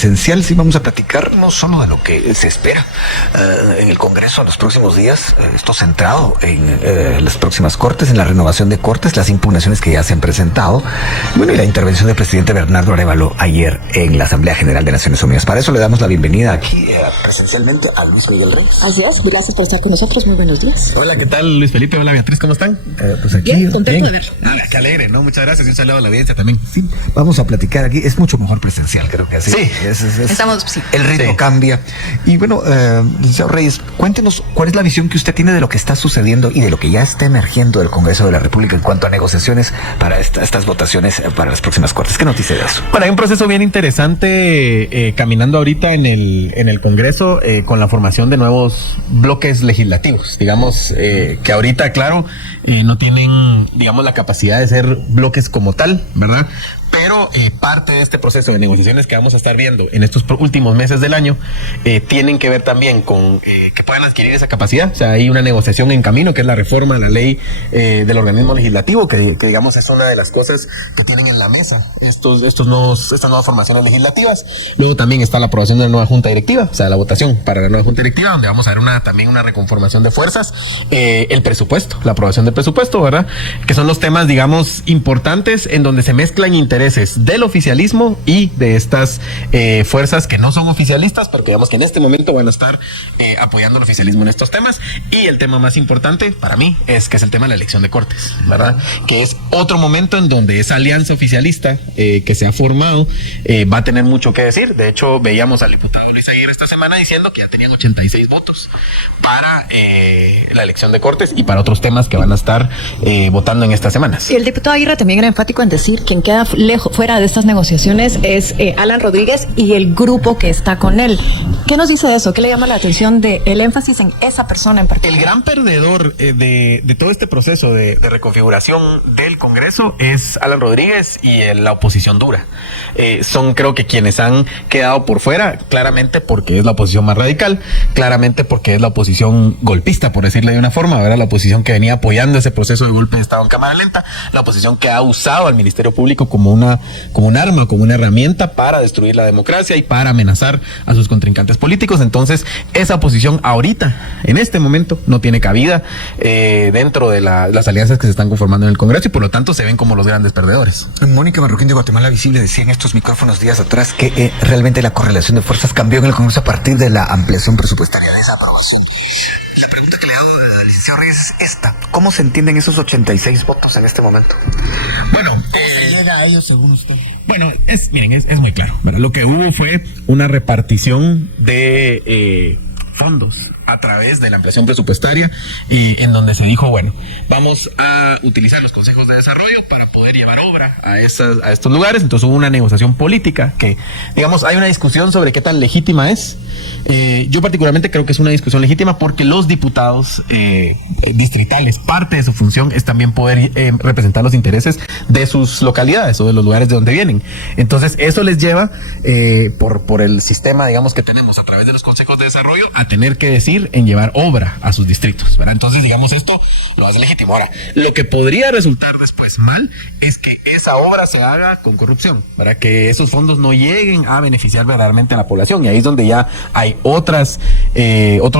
presencial. Sí, vamos a platicar no solo de lo que se espera en el Congreso en los próximos días, esto centrado en las próximas cortes, en la renovación de cortes, las impugnaciones que ya se han presentado, bueno, y la intervención del presidente Bernardo Arévalo ayer en la Asamblea General de Naciones Unidas. Para eso le damos la bienvenida aquí presencialmente a Luis Miguel Reyes. Así es, gracias por estar con nosotros, muy buenos días. Hola, ¿qué tal Luis Felipe? Hola Beatriz, ¿cómo están? Pues aquí, bien, contento de ver. Qué alegre, ¿no? Muchas gracias y un saludo a la audiencia también. Sí, vamos a platicar aquí, es mucho mejor presencial, creo que así. Sí, estamos, sí. El ritmo cambia. Y bueno, licenciado Reyes, cuéntenos cuál es la visión que usted tiene de lo que está sucediendo y de lo que ya está emergiendo del Congreso de la República en cuanto a negociaciones para estas votaciones para las próximas cortes. ¿Qué nos dice de eso? Bueno, hay un proceso bien interesante caminando ahorita en el Congreso con la formación de nuevos bloques legislativos. Digamos que ahorita, claro, no tienen, digamos, la capacidad de ser bloques como tal, ¿verdad? Pero parte de este proceso de negociaciones que vamos a estar viendo en estos últimos meses del año tienen que ver también con que puedan adquirir esa capacidad. O sea, hay una negociación en camino que es la reforma a la ley del organismo legislativo, que digamos es una de las cosas que tienen en la mesa estas nuevas formaciones legislativas. Luego también está la aprobación de la nueva junta directiva, o sea, la votación para la nueva junta directiva, donde vamos a ver también una reconformación de fuerzas, el presupuesto, la aprobación del presupuesto, ¿verdad? Que son los temas, digamos, importantes en donde se mezclan intereses del oficialismo y de estas fuerzas que no son oficialistas, pero que digamos que en este momento van a estar apoyando al oficialismo en estos temas. Y el tema más importante para mí que es el tema de la elección de cortes, ¿verdad? Que es otro momento en donde esa alianza oficialista que se ha formado va a tener mucho que decir. De hecho, veíamos al diputado Luis Aguirre esta semana diciendo que ya tenían 86 votos para la elección de cortes y para otros temas que van a estar votando en estas semanas. Y el diputado Aguirre también era enfático en decir quien queda fuera de estas negociaciones es Alan Rodríguez y el grupo que está con él. ¿Qué nos dice de eso? ¿Qué le llama la atención del énfasis en esa persona en particular? El gran perdedor de todo este proceso de reconfiguración del Congreso es Alan Rodríguez y la oposición dura. Son, creo que, quienes han quedado por fuera, claramente porque es la oposición más radical, claramente porque es la oposición golpista, por decirle de una forma, ¿verdad? La oposición que venía apoyando ese proceso de golpe de Estado en cámara lenta, la oposición que ha usado al Ministerio Público como un arma, como una herramienta para destruir la democracia y para amenazar a sus contrincantes políticos. Entonces, esa oposición ahorita, en este momento, no tiene cabida dentro de las alianzas que se están conformando en el Congreso y por lo tanto se ven como los grandes perdedores. Mónica Marroquín de Guatemala Visible decía en estos micrófonos días atrás que realmente la correlación de fuerzas cambió en el Congreso a partir de la ampliación presupuestaria, de esa aprobación. La pregunta que le hago al licenciado Reyes es esta: ¿cómo se entienden esos 86 votos en este momento? Bueno, ¿cómo se llega a ellos según usted? Bueno, es muy claro, ¿verdad? Lo que hubo fue una repartición de fondos a través de la ampliación presupuestaria y en donde se dijo, bueno, vamos a utilizar los consejos de desarrollo para poder llevar obra a estos lugares. Entonces hubo una negociación política que, digamos, hay una discusión sobre qué tan legítima es. Yo particularmente creo que es una discusión legítima porque los diputados distritales, parte de su función es también poder representar los intereses de sus localidades o de los lugares de donde vienen. Entonces eso les lleva por el sistema, digamos, que tenemos a través de los consejos de desarrollo a tener que decir en llevar obra a sus distritos, ¿verdad? Entonces, digamos, esto lo hace legítimo. Ahora, lo que podría resultar después mal es que esa obra se haga con corrupción, ¿verdad? Que esos fondos no lleguen a beneficiar verdaderamente a la población, y ahí es donde ya hay otros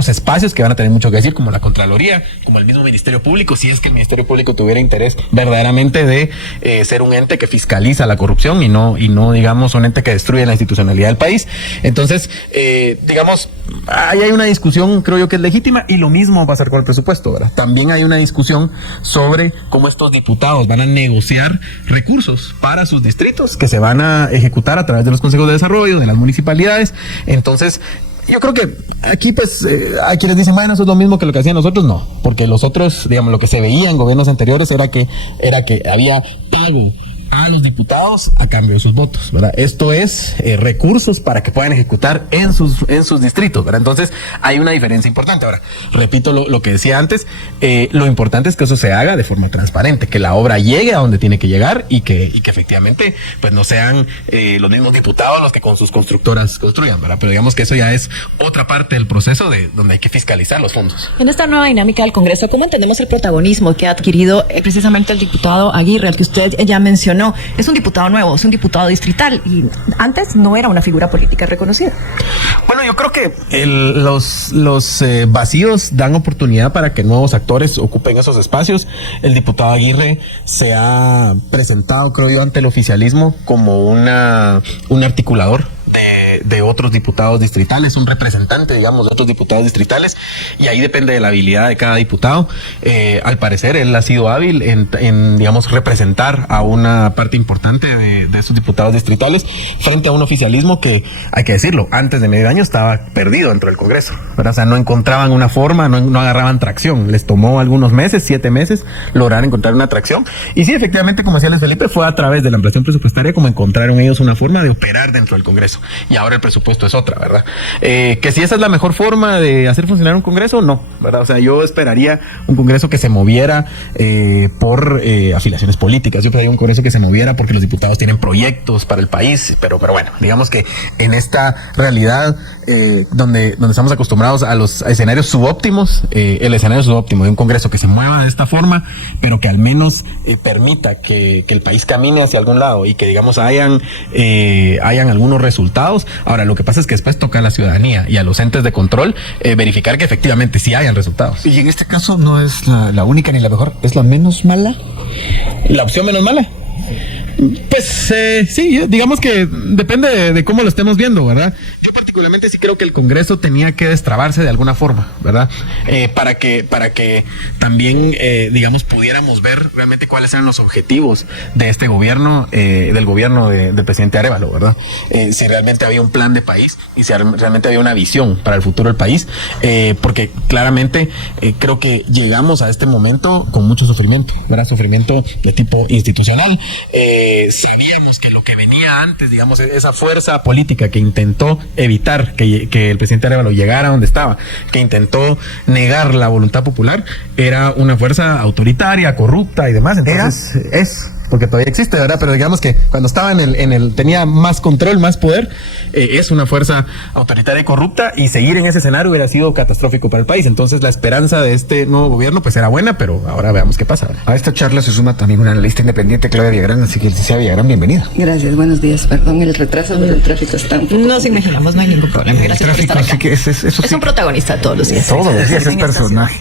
espacios que van a tener mucho que decir, como la Contraloría, como el mismo Ministerio Público, si es que el Ministerio Público tuviera interés verdaderamente de ser un ente que fiscaliza la corrupción y no, digamos, un ente que destruye la institucionalidad del país. Entonces, digamos, ahí hay una discusión, creo yo, que es legítima, y lo mismo va a pasar con el presupuesto, ¿verdad? También hay una discusión sobre cómo estos diputados van a negociar recursos para sus distritos que se van a ejecutar a través de los consejos de desarrollo, de las municipalidades. Entonces, yo creo que aquí, pues, hay quienes dicen, bueno, eso es lo mismo que lo que hacían nosotros. No, porque los otros, digamos, lo que se veía en gobiernos anteriores era que había pago a los diputados a cambio de sus votos, ¿verdad? Esto es recursos para que puedan ejecutar en sus distritos, ¿verdad? Entonces hay una diferencia importante. Ahora, repito lo que decía antes, lo importante es que eso se haga de forma transparente, que la obra llegue a donde tiene que llegar y que efectivamente pues no sean los mismos diputados los que con sus constructoras construyan, ¿verdad? Pero digamos que eso ya es otra parte del proceso de donde hay que fiscalizar los fondos. En esta nueva dinámica del Congreso, ¿cómo entendemos el protagonismo que ha adquirido precisamente el diputado Aguirre, al que usted ya mencionó? mencionó, es un diputado nuevo, es un diputado distrital y antes no era una figura política reconocida. Bueno, yo creo que los vacíos dan oportunidad para que nuevos actores ocupen esos espacios. El diputado Aguirre se ha presentado, creo yo, ante el oficialismo como un articulador de otros diputados distritales, un representante, digamos, de otros diputados distritales, y ahí depende de la habilidad de cada diputado. Al parecer, él ha sido hábil en digamos, representar a una parte importante de esos diputados distritales frente a un oficialismo que, hay que decirlo, antes de medio año estaba perdido dentro del Congreso, ¿verdad? O sea, no encontraban una forma, no agarraban tracción. Les tomó algunos meses, 7 meses, lograr encontrar una tracción. Y sí, efectivamente, como decía Luis Felipe, fue a través de la ampliación presupuestaria como encontraron ellos una forma de operar dentro del Congreso. Y ahora el presupuesto es otra, ¿verdad? Que si esa es la mejor forma de hacer funcionar un Congreso, no, ¿verdad? O sea, yo esperaría un Congreso que se moviera por afiliaciones políticas. Yo esperaría un Congreso que se moviera porque los diputados tienen proyectos para el país, pero bueno, digamos que en esta realidad donde estamos acostumbrados a los escenarios subóptimos, el escenario subóptimo de un Congreso que se mueva de esta forma, pero que al menos permita que el país camine hacia algún lado y que, digamos, hayan algunos resultados. Ahora, lo que pasa es que después toca a la ciudadanía y a los entes de control verificar que efectivamente sí hayan resultados. Y en este caso no es la única ni la mejor, es la menos mala. ¿La opción menos mala? Pues sí, digamos que depende de cómo lo estemos viendo, ¿verdad? Yo particularmente sí creo que el Congreso tenía que destrabarse de alguna forma, ¿verdad? Para que también, digamos, pudiéramos ver realmente cuáles eran los objetivos de este gobierno, del gobierno del presidente Arévalo, ¿verdad? Si realmente había un plan de país y si realmente había una visión para el futuro del país, porque claramente creo que llegamos a este momento con mucho sufrimiento, ¿verdad? Sufrimiento de tipo institucional. Sabíamos que lo que venía antes, digamos, esa fuerza política que intentó evitar que el presidente Arévalo llegara a donde estaba, que intentó negar la voluntad popular, era una fuerza autoritaria, corrupta y demás. Entonces, porque todavía existe, ¿verdad? Pero digamos que cuando estaba tenía más control, más poder, es una fuerza autoritaria y corrupta, y seguir en ese escenario hubiera sido catastrófico para el país. Entonces la esperanza de este nuevo gobierno pues era buena, pero ahora veamos qué pasa, ¿verdad? A esta charla se suma también una analista independiente, Claudia Villagrán, así que licenciada Villagrán, bienvenida. Gracias, buenos días, perdón el retraso, pero el tráfico está un poco... Nos imaginamos, no hay ningún problema. Gracias por estar acá. Así que eso es sí, un protagonista todos los días. todos los días es personaje.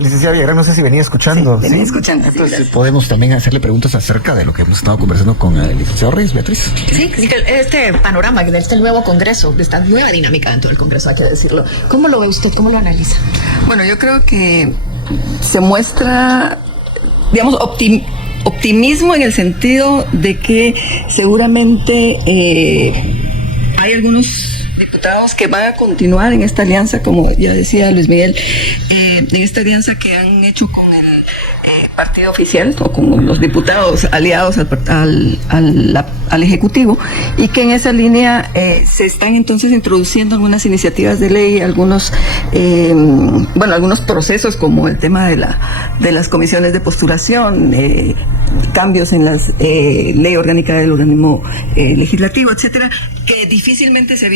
Licenciada Villagrán, no sé si venía escuchando. Sí, venía escuchando. Entonces podemos también hacerle preguntas acerca de lo que hemos estado conversando con el licenciado Reyes, Beatriz. Sí, este panorama de este nuevo Congreso, de esta nueva dinámica dentro del Congreso, hay que decirlo. ¿Cómo lo ve usted? ¿Cómo lo analiza? Bueno, yo creo que se muestra, digamos, optimismo en el sentido de que seguramente hay algunos diputados que van a continuar en esta alianza, como ya decía Luis Miguel, en esta alianza que han hecho con el partido oficial o con los diputados aliados al Ejecutivo, y que en esa línea se están entonces introduciendo algunas iniciativas de ley, algunos procesos como el tema de las comisiones de postulación, cambios en la ley orgánica del organismo legislativo, etcétera, que difícilmente se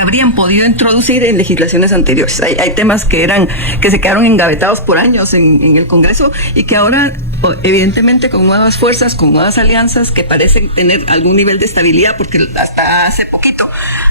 habrían podido introducir en legislaciones anteriores. Hay temas que se quedaron engavetados por años en el Congreso y que ahora, evidentemente, con nuevas fuerzas, con nuevas alianzas que parecen tener algún nivel de estabilidad, porque hasta hace poquito,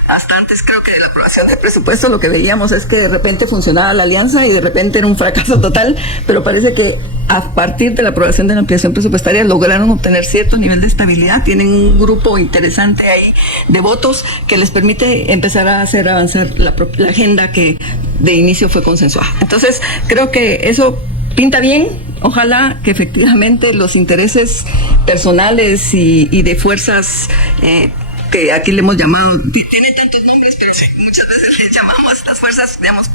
hasta antes creo que de la aprobación del presupuesto, lo que veíamos es que de repente funcionaba la alianza y de repente era un fracaso total, pero parece que a partir de la aprobación de la ampliación presupuestaria lograron obtener cierto nivel de estabilidad, tienen un grupo interesante ahí de votos que les permite empezar a hacer avanzar la agenda que de inicio fue consensuada. Entonces, creo que eso pinta bien. Ojalá que efectivamente los intereses personales y de fuerzas que aquí le hemos llamado, tiene tantos nombres, pero muchas veces les llamamos a estas fuerzas, digamos,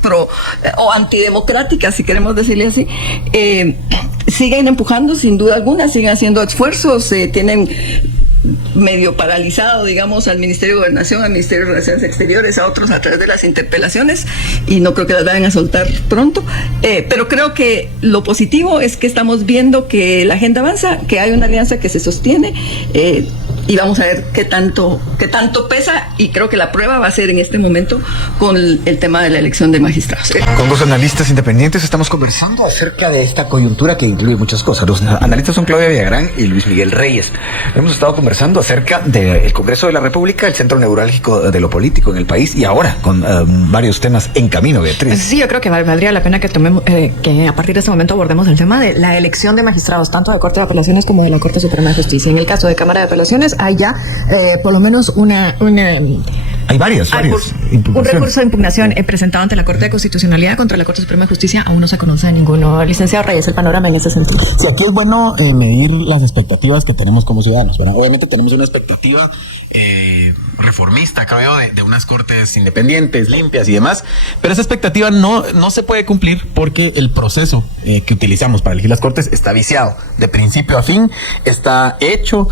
o antidemocráticas, si queremos decirle así, siguen empujando sin duda alguna, siguen haciendo esfuerzos, tienen medio paralizado, digamos, al Ministerio de Gobernación, al Ministerio de Relaciones Exteriores, a otros a través de las interpelaciones, y no creo que las vayan a soltar pronto, pero creo que lo positivo es que estamos viendo que la agenda avanza, que hay una alianza que se sostiene, y vamos a ver qué tanto pesa, y creo que la prueba va a ser en este momento con el tema de la elección de magistrados. Con dos analistas independientes estamos conversando acerca de esta coyuntura que incluye muchas cosas. Los analistas son Claudia Villagrán y Luis Miguel Reyes. Hemos estado conversando acerca del Congreso de la República, el centro neurálgico de lo político en el país, y ahora con varios temas en camino, Beatriz. Sí, yo creo que valdría la pena que tomemos, que a partir de este momento abordemos el tema de la elección de magistrados, tanto de Corte de Apelaciones como de la Corte Suprema de Justicia. En el caso de Cámara de Apelaciones hay ya por lo menos Hay varias un recurso de impugnación presentado ante la Corte de Constitucionalidad contra la Corte Suprema de Justicia. Aún no se conoce de ninguno. Licenciado Reyes, el panorama en ese sentido. Sí, aquí es bueno medir las expectativas que tenemos como ciudadanos, ¿verdad? Obviamente tenemos una expectativa reformista, creo yo, de unas cortes independientes, limpias y demás, pero esa expectativa no se puede cumplir porque el proceso que utilizamos para elegir las cortes está viciado. De principio a fin está hecho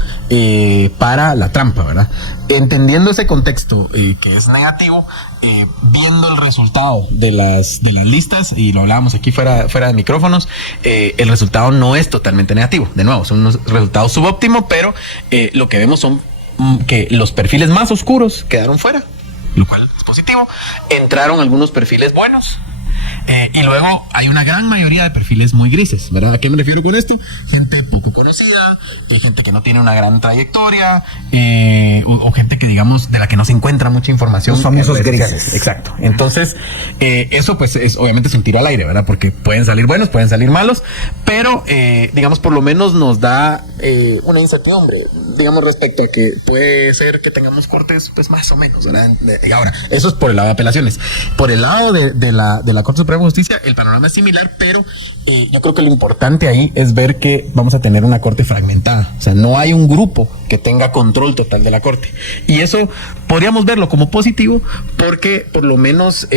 para la trampa, ¿verdad? Entendiendo ese contexto que es negativo, viendo el resultado de las listas, y lo hablábamos aquí fuera de micrófonos, el resultado no es totalmente negativo. De nuevo, son unos resultados subóptimos, pero lo que vemos son que los perfiles más oscuros quedaron fuera, lo cual es positivo. Entraron algunos perfiles buenos. Y luego hay una gran mayoría de perfiles muy grises, ¿verdad? ¿A qué me refiero con esto? Gente poco conocida, gente que no tiene una gran trayectoria, o gente que, digamos, de la que no se encuentra mucha información. Los famosos grises. Exacto. Entonces, eso pues es obviamente un tiro al aire, ¿verdad? Porque pueden salir buenos, pueden salir malos, pero, digamos, por lo menos nos da una incertidumbre, digamos, respecto a que puede ser que tengamos cortes, pues más o menos, ¿verdad? Ahora, eso es por el lado de apelaciones. Por el lado de la Corte Suprema de Justicia, el panorama es similar, pero yo creo que lo importante ahí es ver que vamos a tener una corte fragmentada. O sea, no hay un grupo que tenga control total de la corte. Y eso podríamos verlo como positivo porque por lo menos,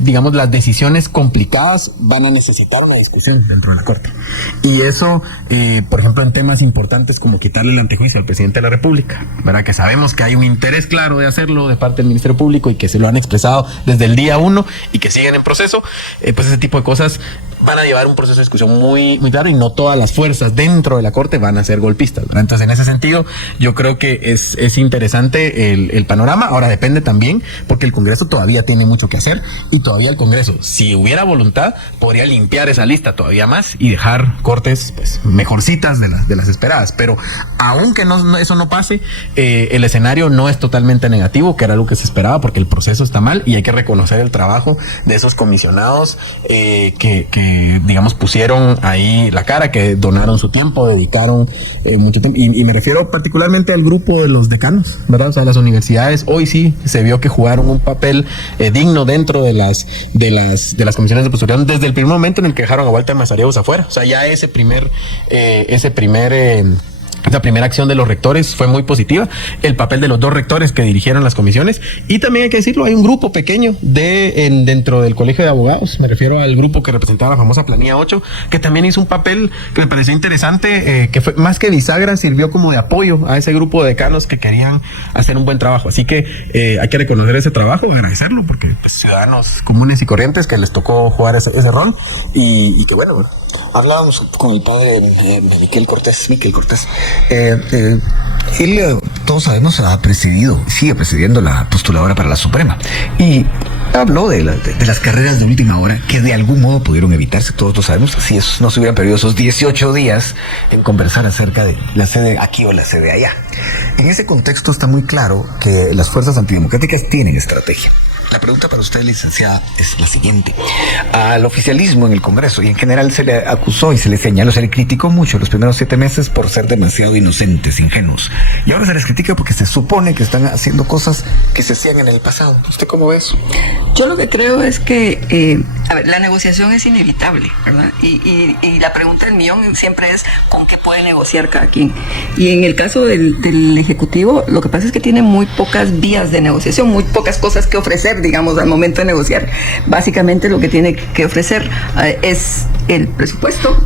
digamos, las decisiones complicadas van a necesitar una discusión dentro de la corte. Y eso, por ejemplo, en temas importantes como quitarle el antejuicio al presidente de la República, ¿verdad? Que sabemos que hay un interés claro de hacerlo de parte del Ministerio Público y que se lo han expresado desde el día 1 y que siguen en proceso. Pues ese tipo de cosas van a llevar un proceso de discusión muy, muy claro, y no todas las fuerzas dentro de la Corte van a ser golpistas, ¿verdad? Entonces, en ese sentido, yo creo que es interesante el panorama. Ahora depende también, porque el Congreso todavía tiene mucho que hacer, y todavía el Congreso, si hubiera voluntad, podría limpiar esa lista todavía más y dejar cortes, pues, mejorcitas de las esperadas. Pero aunque eso no pase, el escenario no es totalmente negativo, que era algo que se esperaba, porque el proceso está mal, y hay que reconocer el trabajo de esos comisionados que digamos, pusieron ahí la cara, que donaron su tiempo, dedicaron mucho tiempo, y me refiero particularmente al grupo de los decanos, ¿verdad? O sea, las universidades hoy sí se vio que jugaron un papel digno dentro de las comisiones de postulación desde el primer momento en el que dejaron a Walter Mazariegos afuera. O sea, ya esa primera acción de los rectores fue muy positiva. El papel de los dos rectores que dirigieron las comisiones, y también hay que decirlo, hay un grupo pequeño dentro del Colegio de Abogados, me refiero al grupo que representaba la famosa planilla 8, que también hizo un papel que me pareció interesante, que fue más que bisagra, sirvió como de apoyo a ese grupo de decanos que querían hacer un buen trabajo. Así que hay que reconocer ese trabajo, agradecerlo, porque pues, ciudadanos comunes y corrientes que les tocó jugar ese rol, y que bueno. Hablábamos con el padre Miquel Cortés. Él, todos sabemos, sigue presidiendo la postuladora para la Suprema. Y habló de las carreras de última hora que de algún modo pudieron evitarse, todos lo sabemos, si no se hubieran perdido esos 18 días en conversar acerca de la sede aquí o la sede allá. En ese contexto está muy claro que las fuerzas antidemocráticas tienen estrategia. La pregunta para usted, licenciada, es la siguiente. Al oficialismo en el Congreso y en general se le acusó y se le señaló, se le criticó mucho los primeros 7 meses por ser demasiado inocentes, ingenuos. Y ahora se les critica porque se supone que están haciendo cosas que se hacían en el pasado. ¿Usted cómo ve eso? Yo lo que creo es que, la negociación es inevitable, ¿verdad? Y la pregunta del millón siempre es ¿con qué puede negociar cada quien? Y en el caso del Ejecutivo, lo que pasa es que tiene muy pocas vías de negociación, muy pocas cosas que ofrecer, digamos, al momento de negociar. Básicamente lo que tiene que ofrecer es el presupuesto,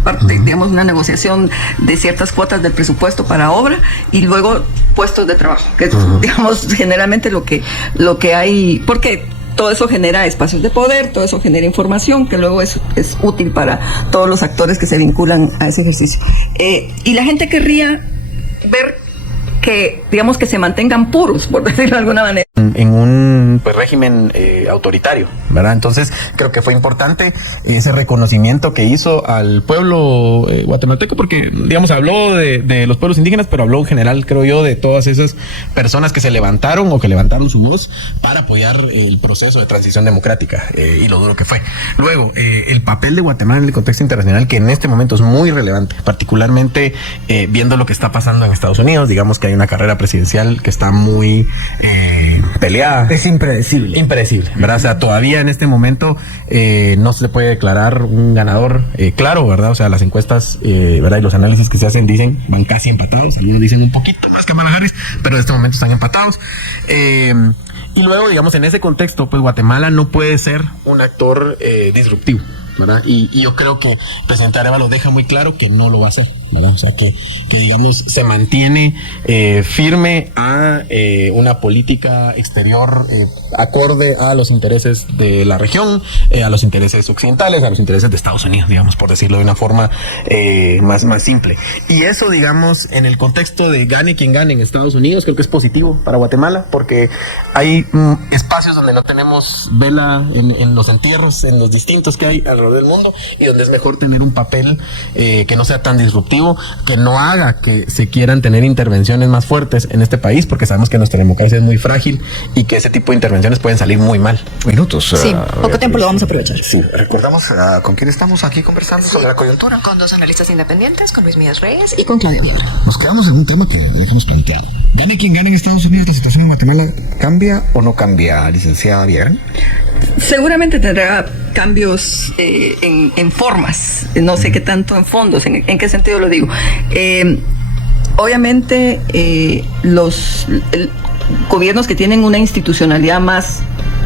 digamos, una negociación de ciertas cuotas del presupuesto para obra, y luego puestos de trabajo, que es, digamos, generalmente lo que hay, porque todo eso genera espacios de poder, todo eso genera información que luego es útil para todos los actores que se vinculan a ese ejercicio. Y la gente querría ver que, digamos, que se mantengan puros, por decirlo de alguna manera. En un régimen autoritario, ¿verdad? Entonces creo que fue importante ese reconocimiento que hizo al pueblo guatemalteco, porque digamos habló de los pueblos indígenas, pero habló en general, creo yo, de todas esas personas que se levantaron o que levantaron su voz para apoyar el proceso de transición democrática y lo duro que fue. Luego, el papel de Guatemala en el contexto internacional, que en este momento es muy relevante, particularmente viendo lo que está pasando en Estados Unidos. Digamos que hay una carrera presidencial que está muy peleada. Es impredecible. Impredecible, ¿verdad? O sea, todavía en este momento no se le puede declarar un ganador claro, ¿verdad? O sea, las encuestas, ¿verdad? Y los análisis que se hacen dicen van casi empatados. Algunos dicen un poquito más que Kamala Harris, pero en este momento están empatados. Y luego, digamos, en ese contexto, pues Guatemala no puede ser un actor disruptivo, ¿verdad? Y yo creo que el presidente Arevalo deja muy claro que no lo va a hacer, ¿verdad? O sea, que digamos, se mantiene firme a una política exterior acorde a los intereses de la región, a los intereses occidentales, a los intereses de Estados Unidos, digamos, por decirlo de una forma más simple. Y eso, digamos, en el contexto de gane quien gane en Estados Unidos, creo que es positivo para Guatemala, porque hay espacios donde no tenemos vela en los entierros, en los distintos que hay alrededor del mundo, y donde es mejor tener un papel que no sea tan disruptivo, que no haga que se quieran tener intervenciones más fuertes en este país, porque sabemos que nuestra democracia es muy frágil y que ese tipo de intervenciones pueden salir muy mal. Minutos. Sí, poco tiempo lo vamos a aprovechar. Sí, recordamos con quién estamos aquí conversando sobre la coyuntura. Con dos analistas independientes, con Luis Mías Reyes y con Claudia Viera. Nos quedamos en un tema que dejamos planteado. Gane quien gane en Estados Unidos, la situación en Guatemala, ¿cambia o no cambia, licenciada Viera? Seguramente tendrá cambios en formas, no sé qué tanto en fondos, en qué sentido lo digo. Obviamente los gobiernos que tienen una institucionalidad más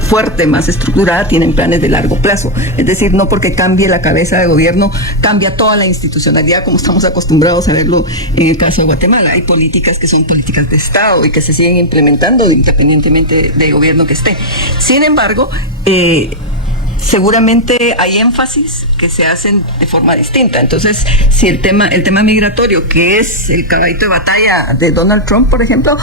fuerte, más estructurada, tienen planes de largo plazo. Es decir, no porque cambie la cabeza de gobierno, cambia toda la institucionalidad como estamos acostumbrados a verlo en el caso de Guatemala. Hay políticas que son políticas de Estado y que se siguen implementando independientemente del gobierno que esté. Sin embargo, seguramente hay énfasis que se hacen de forma distinta. Entonces, si el tema migratorio, que es el caballito de batalla de Donald Trump, por ejemplo,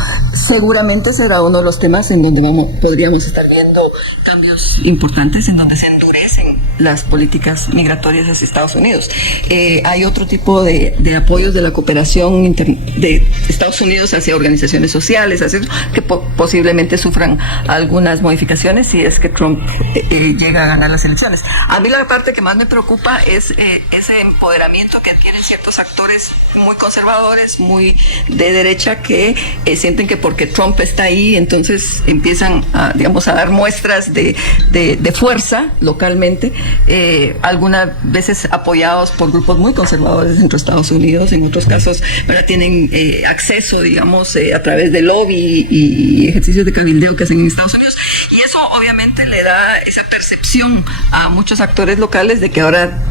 seguramente será uno de los temas en donde podríamos estar viendo cambios importantes, en donde se endurecen las políticas migratorias hacia Estados Unidos. Hay otro tipo de apoyos de la cooperación de Estados Unidos hacia organizaciones sociales, que posiblemente sufran algunas modificaciones si es que Trump llega a ganar las elecciones. A mí la parte que más me preocupa es ese empoderamiento que adquieren ciertos actores muy conservadores, muy de derecha, que sienten que porque Trump está ahí, entonces empiezan a dar muestras de fuerza localmente, algunas veces apoyados por grupos muy conservadores dentro de Estados Unidos, en otros casos, ¿verdad? Tienen acceso, a través de lobby y ejercicios de cabildeo que hacen en Estados Unidos, y eso obviamente le da esa percepción a muchos actores locales de que ahora,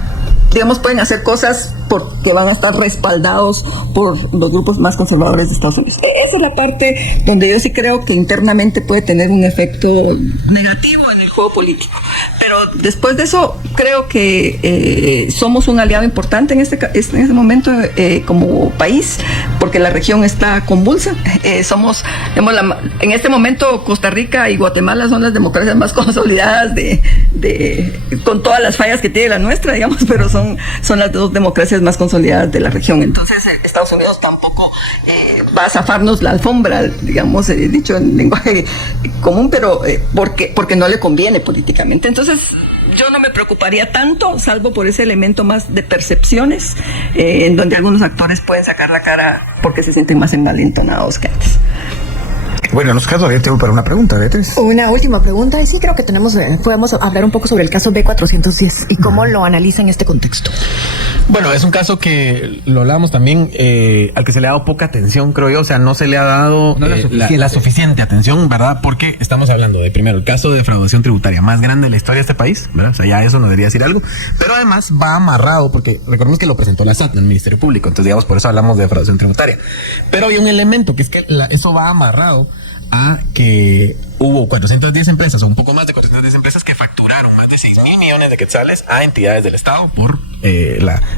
pueden hacer cosas porque van a estar respaldados por los grupos más conservadores de Estados Unidos. Esa es la parte donde yo sí creo que internamente puede tener un efecto negativo en el juego político. Pero después de eso, creo que somos un aliado importante en ese momento como país, porque la región está convulsa. En este momento, Costa Rica y Guatemala son las democracias más consolidadas con todas las fallas que tiene la nuestra, pero son las dos democracias más consolidadas de la región. Entonces, Estados Unidos tampoco va a zafarnos la alfombra, dicho en lenguaje común, pero porque no le conviene políticamente. Entonces, yo no me preocuparía tanto, salvo por ese elemento más de percepciones, en donde algunos actores pueden sacar la cara porque se sienten más envalentonados que antes. Bueno, nos queda todavía tiempo para una pregunta, Beatriz. Una última pregunta, y sí creo que podemos hablar un poco sobre el caso B410 y cómo lo analiza en este contexto. Bueno, es un caso que lo hablábamos también, al que se le ha dado poca atención, creo yo. O sea, no se le ha dado la suficiente atención, ¿verdad? Porque estamos hablando de, primero, el caso de defraudación tributaria más grande de la historia de este país, ¿verdad? O sea, ya eso nos debería decir algo. Pero además va amarrado, porque recordemos que lo presentó la SAT, el Ministerio Público. Entonces, por eso hablamos de defraudación tributaria. Pero hay un elemento, que es que eso va amarrado a que hubo 410 empresas, o un poco más de 410 empresas, que facturaron más de 6,000 millones de quetzales a entidades del Estado por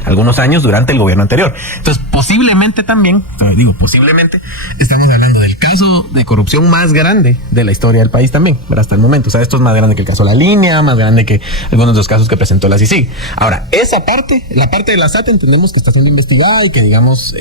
algunos años durante el gobierno anterior. Entonces, posiblemente también, posiblemente, estamos hablando del caso de corrupción más grande de la historia del país también, ¿verdad? Hasta el momento. O sea, esto es más grande que el caso La Línea, más grande que algunos de los casos que presentó la CICIG. Ahora, esa parte, la parte de la SAT, entendemos que está siendo investigada y que, digamos,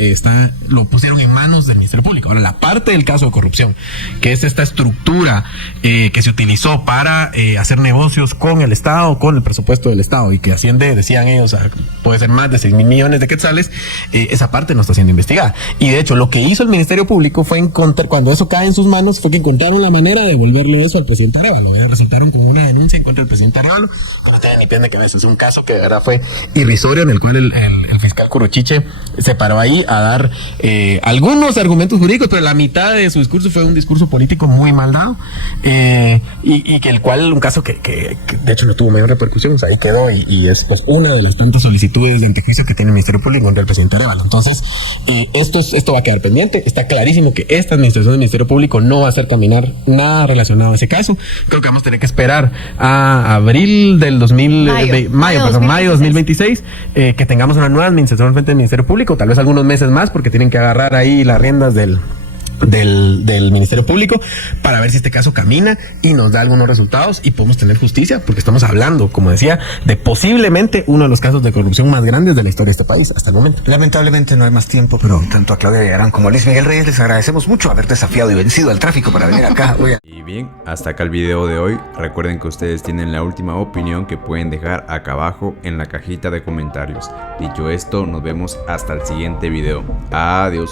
lo pusieron en manos del Ministerio Público. Ahora, la parte del caso de corrupción, que es esta estructura que se utilizó para hacer negocios con el Estado, con el presupuesto del Estado, y que asciende, decían ellos, puede ser más de 6,000 millones de quetzales, esa parte no está siendo investigada. Y de hecho, lo que hizo el Ministerio Público fue encontrar, cuando eso cae en sus manos, fue que encontraron la manera de devolverle eso al presidente Arévalo. Resultaron con una denuncia en contra del presidente Arévalo, que no tiene ni pie ni cabeza. Es un caso que de verdad fue irrisorio, en el cual el fiscal Curuchiche se paró ahí a dar algunos argumentos jurídicos, pero la mitad de su discurso fue un discurso político muy mal dado, y que el cual, un caso que de hecho no tuvo mayor repercusión, o sea, ahí quedó, y es pues una de las tantas solicitudes de antejuicio que tiene el Ministerio Público contra el presidente Arévalo. Entonces, esto va a quedar pendiente. Está clarísimo que esta administración del Ministerio Público no va a hacer caminar nada relacionado a ese caso. Creo que vamos a tener que esperar a abril del mayo 2026, que tengamos una nueva administración frente al Ministerio Público, tal vez algunos meses más, porque tienen que agarrar ahí las riendas del Ministerio Público para ver si este caso camina y nos da algunos resultados y podemos tener justicia, porque estamos hablando, como decía, de posiblemente uno de los casos de corrupción más grandes de la historia de este país hasta el momento. Lamentablemente no hay más tiempo, pero tanto a Claudia Villarán como a Luis Miguel Reyes les agradecemos mucho haber desafiado y vencido al tráfico para venir acá. Y bien, hasta acá el video de hoy. Recuerden que ustedes tienen la última opinión que pueden dejar acá abajo en la cajita de comentarios. Dicho esto, nos vemos hasta el siguiente video. Adiós.